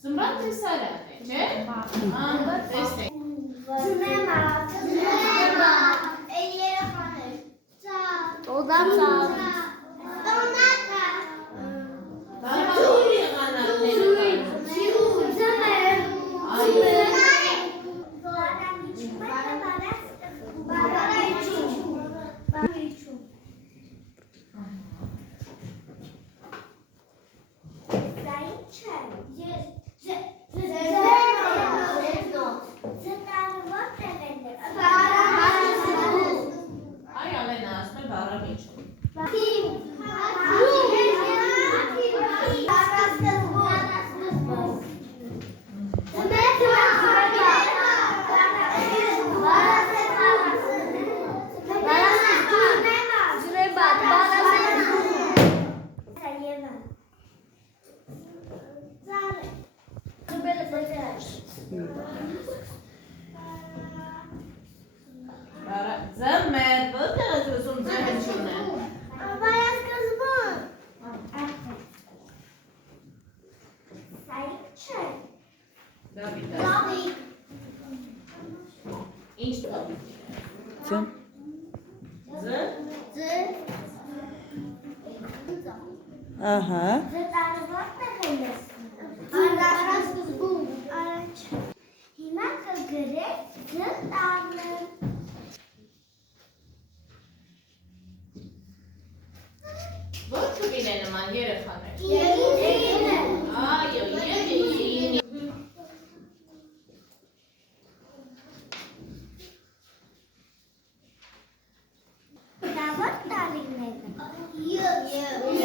Ձմռան տեսարան է, չէ՞։ Տեսնենք։ Այ Ալենա ասում է բառամիջում։ Ձմեր, որտեղ ես ուզում ձմերչունը։ Դավիթ։ Ինչ Դավիթ։ Ձն։ Ահա։ Հիմա կգրեք ձտանը։ Ոչ չուկին է նման երեխաներ։ Եղինը։ Այո, եղին։ Դա ո՞ր տարիքն է։